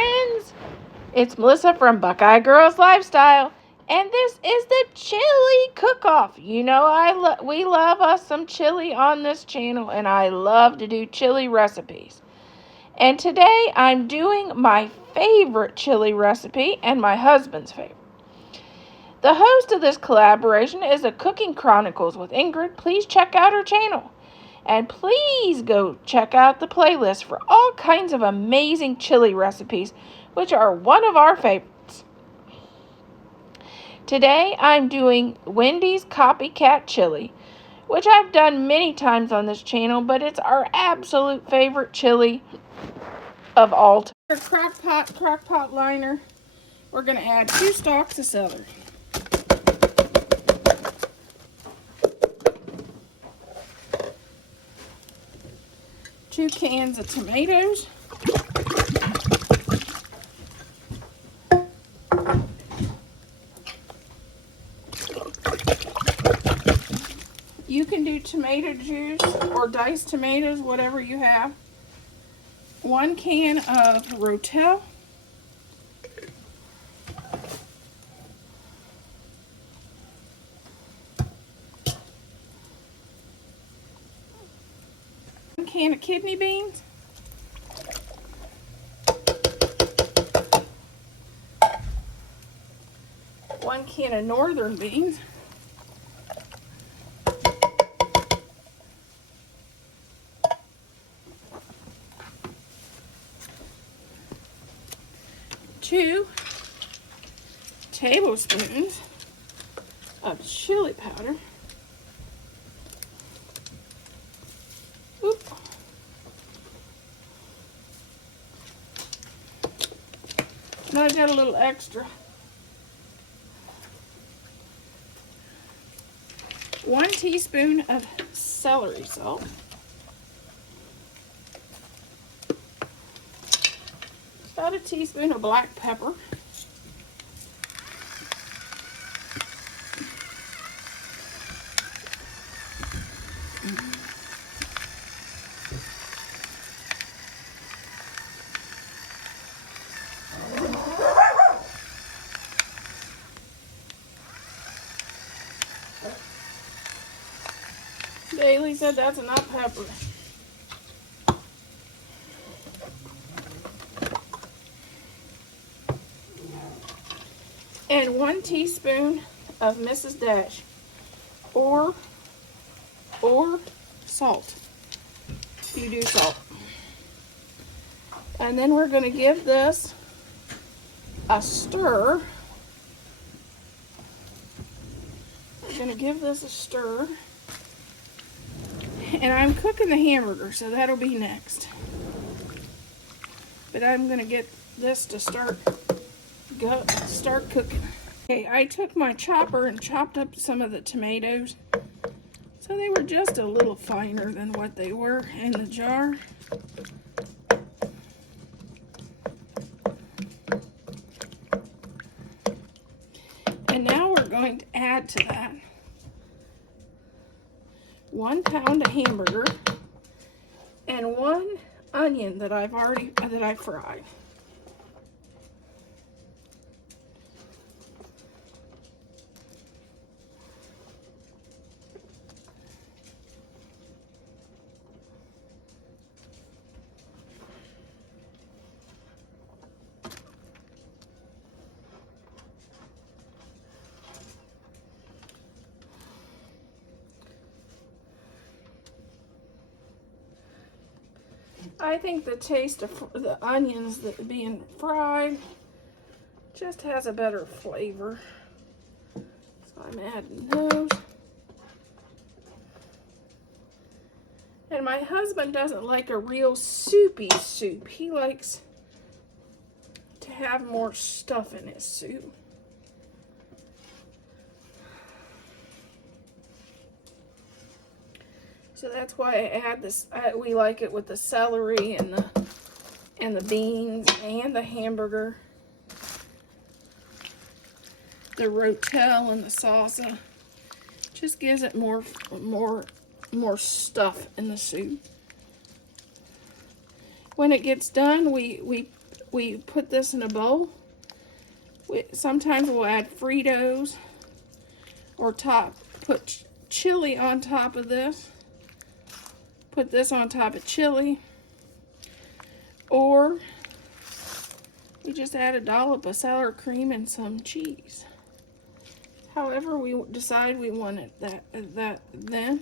friends. It's Melissa from Buckeye Girls Lifestyle, and this is the chili cook-off. You know, we love us some chili on this channel, and I love to do chili recipes. And today I'm doing my favorite chili recipe and my husband's favorite. The host of this collaboration is a Cooking Chronicles with Ingrid. Please check out her channel. And please go check out the playlist for all kinds of amazing chili recipes, which are one of our favorites. Today I'm doing Wendy's Copycat chili, which I've done many times on this channel, but it's our absolute favorite chili of all time. Crock pot liner, we're going to add 2 stalks of celery. 2 cans of tomatoes. You can do tomato juice or diced tomatoes, whatever you have. 1 can of Rotel. Can of kidney beans, 1 can of northern beans, 2 tablespoons of chili powder. Now I got a little extra. 1 teaspoon of celery salt. About a teaspoon of black pepper. Bailey said that's enough pepper. And 1 teaspoon of Mrs. Dash or salt. You do salt. And then we're going to give this a stir. We're going to give this a stir. And I'm cooking the hamburger, so that'll be next. But I'm going to get this to start cooking. Okay, I took my chopper and chopped up some of the tomatoes. So they were just a little finer than what they were in the jar. And now we're going to add to that 1 pound of hamburger and 1 onion that I fried. I think the taste of the onions that being fried just has a better flavor. So I'm adding those. And my husband doesn't like a real soupy soup. He likes to have more stuff in his soup. So that's why I add this. We like it with the celery and the beans and the hamburger, the Rotel and the salsa. Just gives it more stuff in the soup. When it gets done, we we put this in a bowl. Sometimes we'll add Fritos or put chili on top of this. Put this on top of chili. Or we just add a dollop of sour cream and some cheese. However we decide we want it then.